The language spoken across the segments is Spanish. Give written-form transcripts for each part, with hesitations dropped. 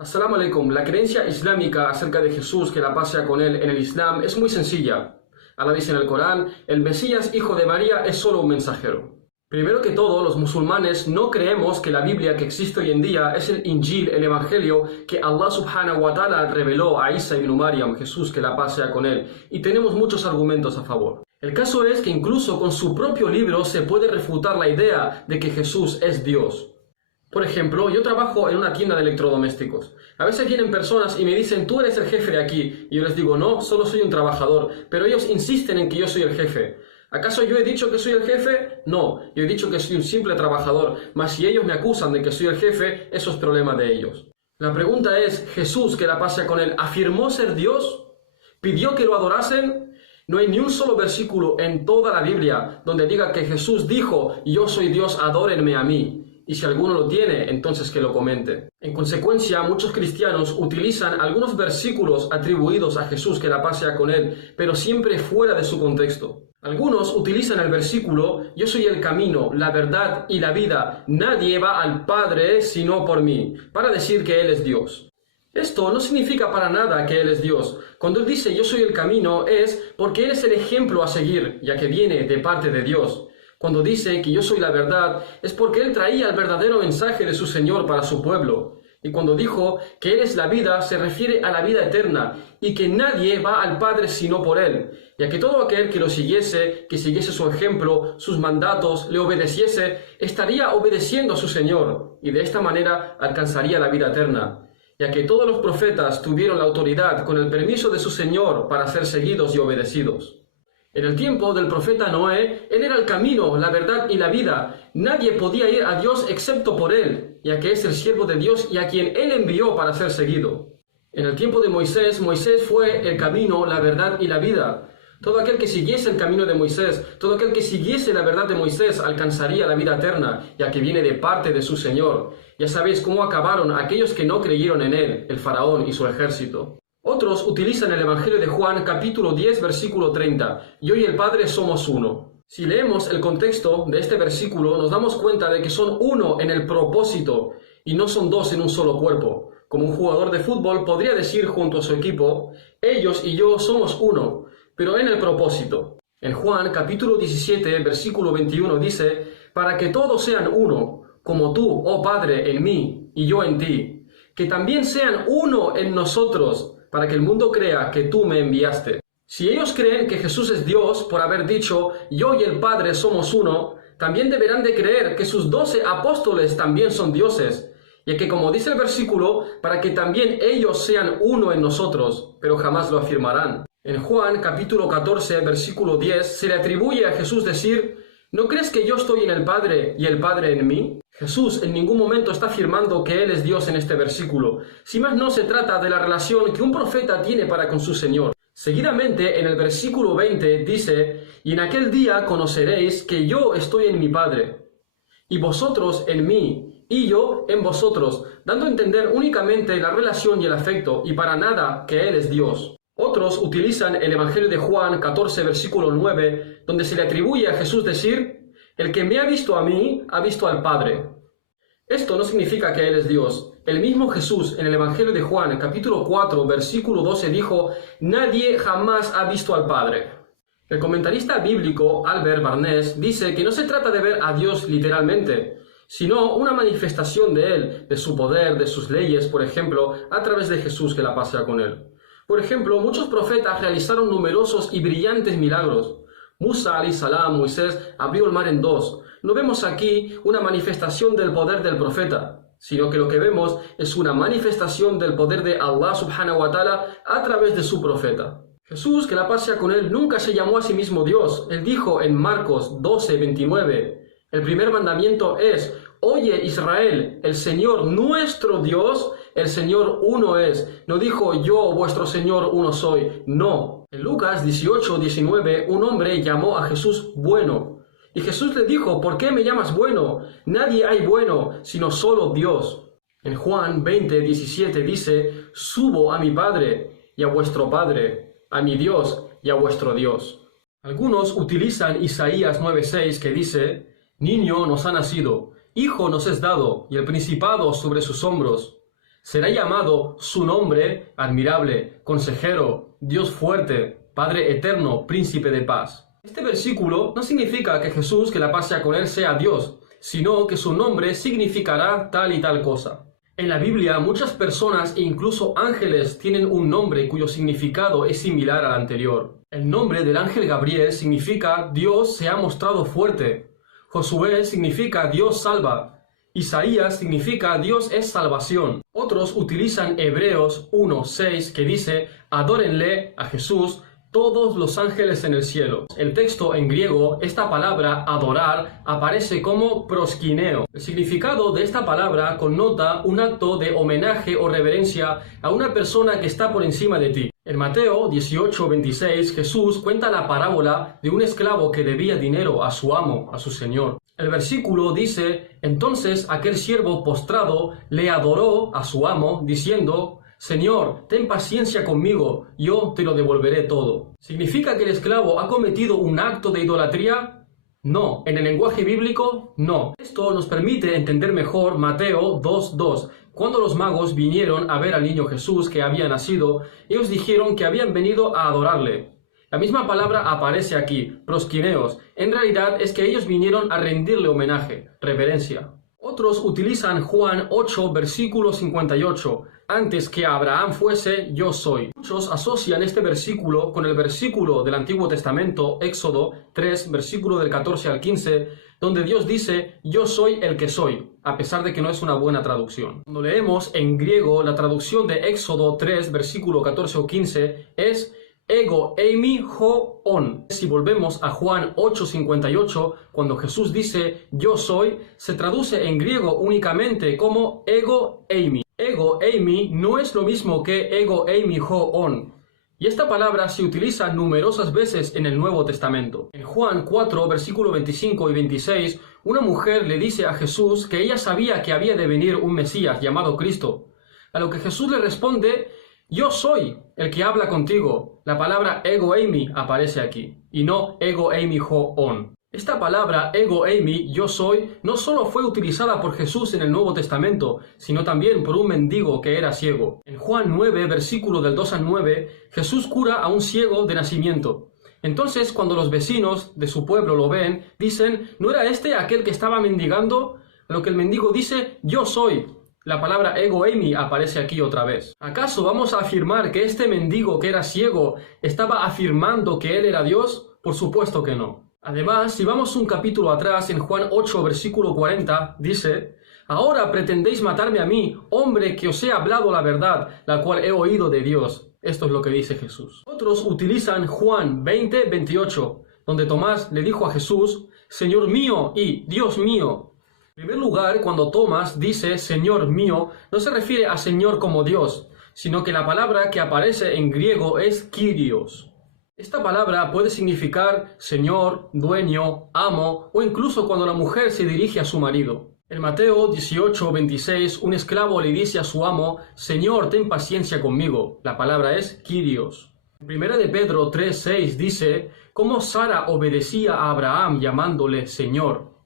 Assalamu alaikum. La creencia islámica acerca de Jesús, que la paz sea con él, en el Islam es muy sencilla. Allah dice en el Corán, el Mesías, hijo de María, es solo un mensajero. Primero que todo, los musulmanes no creemos que la Biblia que existe hoy en día es el Injil, el Evangelio que Allah subhanahu wa ta'ala reveló a Isa ibn Maryam, Jesús, que la paz sea con él, y tenemos muchos argumentos a favor. El caso es que incluso con su propio libro se puede refutar la idea de que Jesús es Dios. Por ejemplo, yo trabajo en una tienda de electrodomésticos. A veces vienen personas y me dicen, tú eres el jefe de aquí. Y yo les digo, no, solo soy un trabajador. Pero ellos insisten en que yo soy el jefe. ¿Acaso yo he dicho que soy el jefe? No, yo he dicho que soy un simple trabajador. Mas si ellos me acusan de que soy el jefe, eso es problema de ellos. La pregunta es, ¿Jesús, que la paz sea con él, afirmó ser Dios? ¿Pidió que lo adorasen? No hay ni un solo versículo en toda la Biblia donde diga que Jesús dijo, yo soy Dios, adórenme a mí. Y si alguno lo tiene, entonces que lo comente. En consecuencia, muchos cristianos utilizan algunos versículos atribuidos a Jesús, que la paz sea con él, pero siempre fuera de su contexto. Algunos utilizan el versículo, yo soy el camino, la verdad y la vida, nadie va al Padre sino por mí, para decir que Él es Dios. Esto no significa para nada que Él es Dios. Cuando Él dice yo soy el camino es porque Él es el ejemplo a seguir, ya que viene de parte de Dios. Cuando dice que yo soy la verdad, es porque Él traía el verdadero mensaje de su Señor para su pueblo. Y cuando dijo que Él es la vida, se refiere a la vida eterna, y que nadie va al Padre sino por Él, ya que todo aquel que lo siguiese, que siguiese su ejemplo, sus mandatos, le obedeciese, estaría obedeciendo a su Señor, y de esta manera alcanzaría la vida eterna, ya que todos los profetas tuvieron la autoridad con el permiso de su Señor para ser seguidos y obedecidos. En el tiempo del profeta Noé, él era el camino, la verdad y la vida. Nadie podía ir a Dios excepto por él, ya que es el siervo de Dios y a quien él envió para ser seguido. En el tiempo de Moisés, Moisés fue el camino, la verdad y la vida. Todo aquel que siguiese el camino de Moisés, todo aquel que siguiese la verdad de Moisés, alcanzaría la vida eterna, ya que viene de parte de su Señor. Ya sabéis cómo acabaron aquellos que no creyeron en él, el faraón y su ejército. Otros utilizan el Evangelio de Juan, capítulo 10, versículo 30. Yo y el Padre somos uno. Si leemos el contexto de este versículo, nos damos cuenta de que son uno en el propósito y no son dos en un solo cuerpo. Como un jugador de fútbol podría decir junto a su equipo, ellos y yo somos uno, pero en el propósito. En Juan, capítulo 17, versículo 21 dice, para que todos sean uno, como tú, oh Padre, en mí y yo en ti, que también sean uno en nosotros, para que el mundo crea que tú me enviaste. Si ellos creen que Jesús es Dios por haber dicho, yo y el Padre somos uno, también deberán de creer que sus 12 apóstoles también son dioses, ya que como dice el versículo, para que también ellos sean uno en nosotros, pero jamás lo afirmarán. En Juan capítulo 14, versículo 10, se le atribuye a Jesús decir, ¿no crees que yo estoy en el Padre y el Padre en mí? Jesús en ningún momento está afirmando que Él es Dios en este versículo. Si más no se trata de la relación que un profeta tiene para con su Señor. Seguidamente, en el versículo 20 dice, y en aquel día conoceréis que yo estoy en mi Padre, y vosotros en mí, y yo en vosotros, dando a entender únicamente la relación y el afecto, y para nada que Él es Dios. Otros utilizan el Evangelio de Juan 14, versículo 9, donde se le atribuye a Jesús decir, el que me ha visto a mí, ha visto al Padre. Esto no significa que Él es Dios. El mismo Jesús en el Evangelio de Juan, capítulo 4, versículo 12, dijo, nadie jamás ha visto al Padre. El comentarista bíblico Albert Barnes dice que no se trata de ver a Dios literalmente, sino una manifestación de Él, de su poder, de sus leyes, por ejemplo, a través de Jesús, que la paz sea con Él. Por ejemplo, muchos profetas realizaron numerosos y brillantes milagros. Musa, alayhi salam, Moisés, abrió el mar en dos. No vemos aquí una manifestación del poder del profeta, sino que lo que vemos es una manifestación del poder de Allah subhanahu wa ta'ala a través de su profeta. Jesús, que la paz sea con él, nunca se llamó a sí mismo Dios. Él dijo en Marcos 12, 29, el primer mandamiento es, oye Israel, el Señor nuestro Dios, el Señor uno es. No dijo yo, vuestro Señor, uno soy. No. En Lucas 18, 19, un hombre llamó a Jesús bueno. Y Jesús le dijo, ¿por qué me llamas bueno? Nadie hay bueno, sino solo Dios. En Juan 20, 17 dice, subo a mi Padre y a vuestro Padre, a mi Dios y a vuestro Dios. Algunos utilizan Isaías 9:6 que dice, niño nos ha nacido, hijo nos es dado, y el principado sobre sus hombros. Será llamado su nombre admirable, consejero, Dios fuerte, Padre eterno, príncipe de paz. Este versículo no significa que Jesús, que la paz sea con él, sea Dios, sino que su nombre significará tal y tal cosa. En la Biblia, muchas personas e incluso ángeles tienen un nombre cuyo significado es similar al anterior. El nombre del ángel Gabriel significa Dios se ha mostrado fuerte. Josué significa Dios salva. Isaías significa Dios es salvación. Otros utilizan Hebreos 1:6 que dice, adórenle a Jesús todos los ángeles en el cielo. El texto en griego, esta palabra adorar aparece como proskineo. El significado de esta palabra connota un acto de homenaje o reverencia a una persona que está por encima de ti. En Mateo 18:26 Jesús cuenta la parábola de un esclavo que debía dinero a su amo, a su señor. El versículo dice, entonces aquel siervo postrado le adoró a su amo diciendo, Señor, ten paciencia conmigo, yo te lo devolveré todo. ¿Significa que el esclavo ha cometido un acto de idolatría? No. ¿En el lenguaje bíblico? No. Esto nos permite entender mejor Mateo 2:2. Cuando los magos vinieron a ver al niño Jesús que había nacido, ellos dijeron que habían venido a adorarle. La misma palabra aparece aquí, prosquineos. En realidad es que ellos vinieron a rendirle homenaje, reverencia. Otros utilizan Juan 8, versículo 58. Antes que Abraham fuese, yo soy. Muchos asocian este versículo con el versículo del Antiguo Testamento, Éxodo 3, versículo del 14 al 15, donde Dios dice, yo soy el que soy, a pesar de que no es una buena traducción. Cuando leemos en griego, la traducción de Éxodo 3, versículo 14 o 15, es ego eimi ho on. Si volvemos a Juan 8:58, cuando Jesús dice yo soy, se traduce en griego únicamente como ego eimi. Ego eimi no es lo mismo que ego eimi ho on. Y esta palabra se utiliza numerosas veces en el Nuevo Testamento. En Juan 4, versículo 25 y 26, una mujer le dice a Jesús que ella sabía que había de venir un Mesías llamado Cristo. A lo que Jesús le responde, yo soy el que habla contigo. La palabra ego eimi aparece aquí, y no ego eimi ho on. Esta palabra ego eimi, yo soy, no solo fue utilizada por Jesús en el Nuevo Testamento, sino también por un mendigo que era ciego. En Juan 9, versículo del 2 al 9, Jesús cura a un ciego de nacimiento. Entonces, cuando los vecinos de su pueblo lo ven, dicen, ¿no era este aquel que estaba mendigando? A lo que el mendigo dice, yo soy. La palabra ego eimi aparece aquí otra vez. ¿Acaso vamos a afirmar que este mendigo que era ciego estaba afirmando que él era Dios? Por supuesto que no. Además, si vamos un capítulo atrás, en Juan 8, versículo 40, dice, ahora pretendéis matarme a mí, hombre que os he hablado la verdad, la cual he oído de Dios. Esto es lo que dice Jesús. Otros utilizan Juan 20, 28, donde Tomás le dijo a Jesús, Señor mío y Dios mío. En primer lugar, cuando Tomás dice Señor mío, no se refiere a Señor como Dios, sino que la palabra que aparece en griego es Kyrios. Esta palabra puede significar Señor, dueño, amo, o incluso cuando la mujer se dirige a su marido. En Mateo 18, 26, un esclavo le dice a su amo, Señor, ten paciencia conmigo. La palabra es Kyrios. En 1 de Pedro 3, 6 dice, cómo Sara obedecía a Abraham llamándole Señor.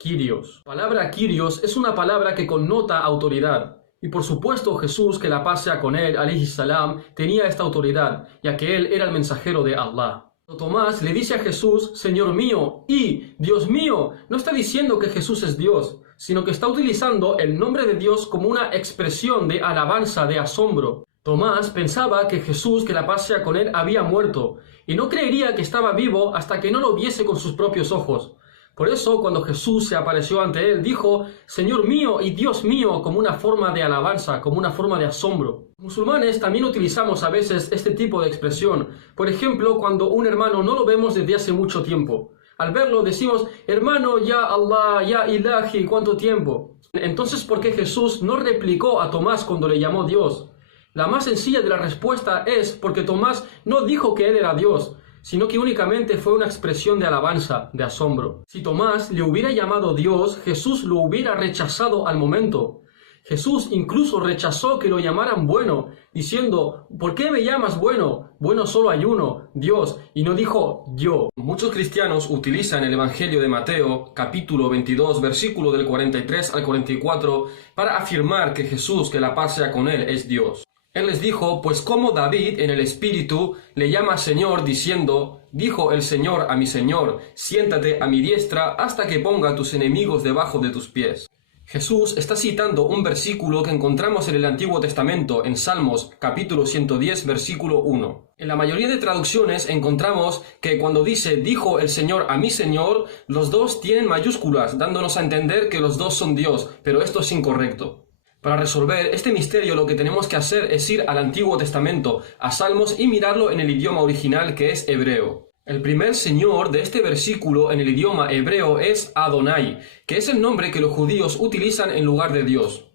Kyrios. La palabra Kyrios es una palabra que connota autoridad. Y por supuesto Jesús, que la paz sea con él, alayhi salam, tenía esta autoridad, ya que él era el mensajero de Allah. Tomás le dice a Jesús, Señor mío y Dios mío, no está diciendo que Jesús es Dios, sino que está utilizando el nombre de Dios como una expresión de alabanza, de asombro. Tomás pensaba que Jesús, que la paz sea con él, había muerto, y no creería que estaba vivo hasta que no lo viese con sus propios ojos. Por eso, cuando Jesús se apareció ante él, dijo, Señor mío y Dios mío, como una forma de alabanza, como una forma de asombro. Los musulmanes también utilizamos a veces este tipo de expresión. Por ejemplo, cuando un hermano no lo vemos desde hace mucho tiempo. Al verlo decimos, hermano, ya Allah, ya Ilahi, ¿cuánto tiempo? Entonces, ¿por qué Jesús no replicó a Tomás cuando le llamó Dios? La más sencilla de la respuesta es porque Tomás no dijo que él era Dios, sino que únicamente fue una expresión de alabanza, de asombro. Si Tomás le hubiera llamado Dios, Jesús lo hubiera rechazado al momento. Jesús incluso rechazó que lo llamaran bueno, diciendo, ¿por qué me llamas bueno? Bueno solo hay uno, Dios, y no dijo yo. Muchos cristianos utilizan el Evangelio de Mateo, capítulo 22, versículo del 43 al 44, para afirmar que Jesús, que la paz sea con él, es Dios. Él les dijo, pues como David en el Espíritu le llama Señor diciendo, dijo el Señor a mi Señor, siéntate a mi diestra hasta que ponga a tus enemigos debajo de tus pies. Jesús está citando un versículo que encontramos en el Antiguo Testamento, en Salmos, capítulo 110, versículo 1. En la mayoría de traducciones encontramos que cuando dice, dijo el Señor a mi Señor, los dos tienen mayúsculas, dándonos a entender que los dos son Dios, pero esto es incorrecto. Para resolver este misterio lo que tenemos que hacer es ir al Antiguo Testamento, a Salmos, y mirarlo en el idioma original que es hebreo. El primer Señor de este versículo en el idioma hebreo es Adonai, que es el nombre que los judíos utilizan en lugar de Dios.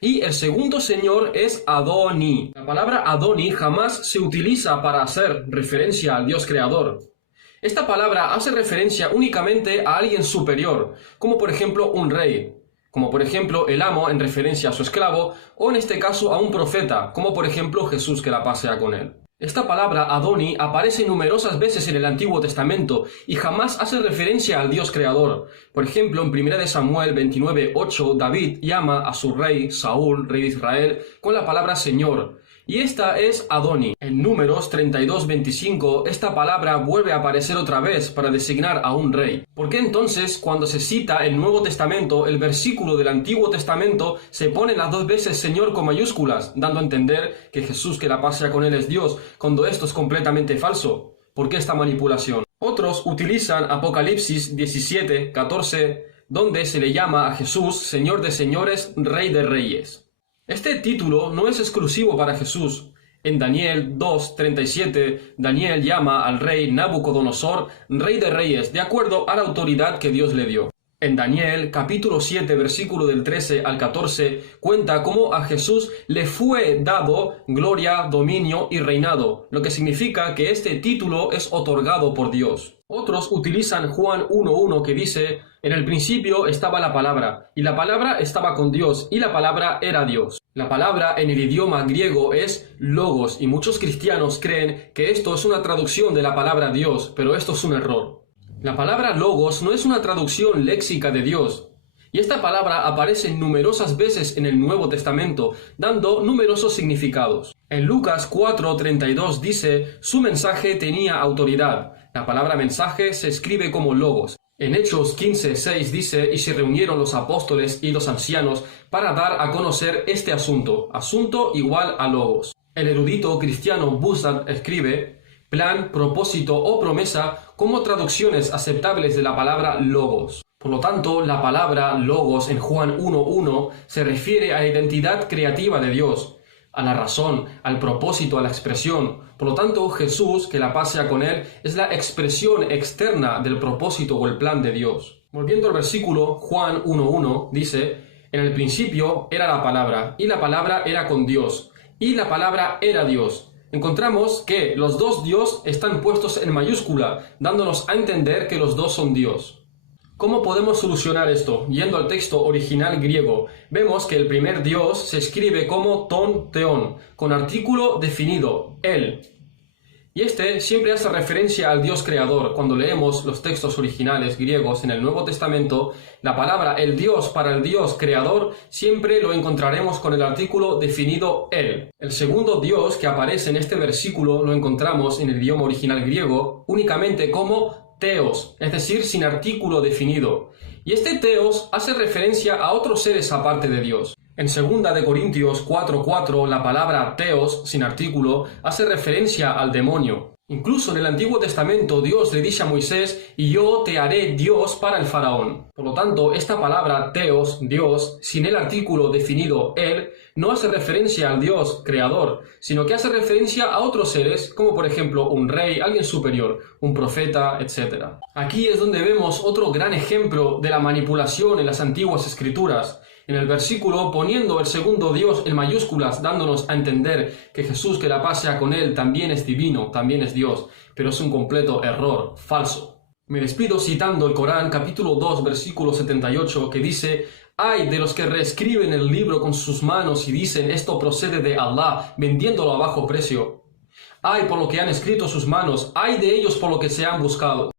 Y el segundo Señor es Adoni. La palabra Adoni jamás se utiliza para hacer referencia al Dios creador. Esta palabra hace referencia únicamente a alguien superior, como por ejemplo un rey, como por ejemplo el amo en referencia a su esclavo, o en este caso a un profeta, como por ejemplo Jesús, que la paz sea con él. Esta palabra Adoni aparece numerosas veces en el Antiguo Testamento y jamás hace referencia al Dios creador. Por ejemplo, en 1 Samuel 29:8, David llama a su rey, Saúl, rey de Israel, con la palabra Señor. Y esta es Adoni. En Números 32:25, esta palabra vuelve a aparecer otra vez para designar a un rey. ¿Por qué entonces, cuando se cita el Nuevo Testamento, el versículo del Antiguo Testamento se pone las dos veces Señor con mayúsculas, dando a entender que Jesús, que la paz sea con él, es Dios, cuando esto es completamente falso? ¿Por qué esta manipulación? Otros utilizan Apocalipsis 17:14, donde se le llama a Jesús Señor de señores, Rey de reyes. Este título no es exclusivo para Jesús. En Daniel 2:37, Daniel llama al rey Nabucodonosor Rey de Reyes, de acuerdo a la autoridad que Dios le dio. En Daniel capítulo 7, versículo del 13 al 14, cuenta cómo a Jesús le fue dado gloria, dominio y reinado, lo que significa que este título es otorgado por Dios. Otros utilizan Juan 1:1 que dice, en el principio estaba la palabra, y la palabra estaba con Dios, y la palabra era Dios. La palabra en el idioma griego es logos, y muchos cristianos creen que esto es una traducción de la palabra Dios, pero esto es un error. La palabra logos no es una traducción léxica de Dios, y esta palabra aparece numerosas veces en el Nuevo Testamento, dando numerosos significados. En Lucas 4:32 dice, su mensaje tenía autoridad. La palabra mensaje se escribe como logos. En Hechos 15:6 dice, y se reunieron los apóstoles y los ancianos para dar a conocer este asunto igual a logos. El erudito cristiano Bussard escribe, plan, propósito o promesa como traducciones aceptables de la palabra logos. Por lo tanto, la palabra logos en Juan 1:1 se refiere a la identidad creativa de Dios, a la razón, al propósito, a la expresión. Por lo tanto, Jesús, que la paz sea con él, es la expresión externa del propósito o el plan de Dios. Volviendo al versículo, Juan 1:1 dice, en el principio era la palabra, y la palabra era con Dios, y la palabra era Dios. Encontramos que los dos Dios están puestos en mayúscula, dándonos a entender que los dos son Dios. ¿Cómo podemos solucionar esto? Yendo al texto original griego, vemos que el primer Dios se escribe como ton teon, con artículo definido, él. Y este siempre hace referencia al Dios creador. Cuando leemos los textos originales griegos en el Nuevo Testamento, la palabra el Dios para el Dios creador siempre lo encontraremos con el artículo definido él. El segundo Dios que aparece en este versículo lo encontramos en el idioma original griego únicamente como Theos, es decir, sin artículo definido. Y este Theos hace referencia a otros seres aparte de Dios. En 2 Corintios 4:4, la palabra Theos, sin artículo, hace referencia al demonio. Incluso en el Antiguo Testamento Dios le dice a Moisés, y yo te haré Dios para el faraón. Por lo tanto, esta palabra Theos, Dios, sin el artículo definido él, no hace referencia al Dios creador, sino que hace referencia a otros seres, como por ejemplo un rey, alguien superior, un profeta, etc. Aquí es donde vemos otro gran ejemplo de la manipulación en las antiguas escrituras. En el versículo, poniendo el segundo Dios en mayúsculas, dándonos a entender que Jesús, que la paz sea con él, también es divino, también es Dios, pero es un completo error, falso. Me despido citando el Corán, capítulo 2, versículo 78, que dice: «Ay de los que reescriben el libro con sus manos y dicen esto procede de Allah, vendiéndolo a bajo precio. Ay por lo que han escrito sus manos, ay de ellos por lo que se han buscado».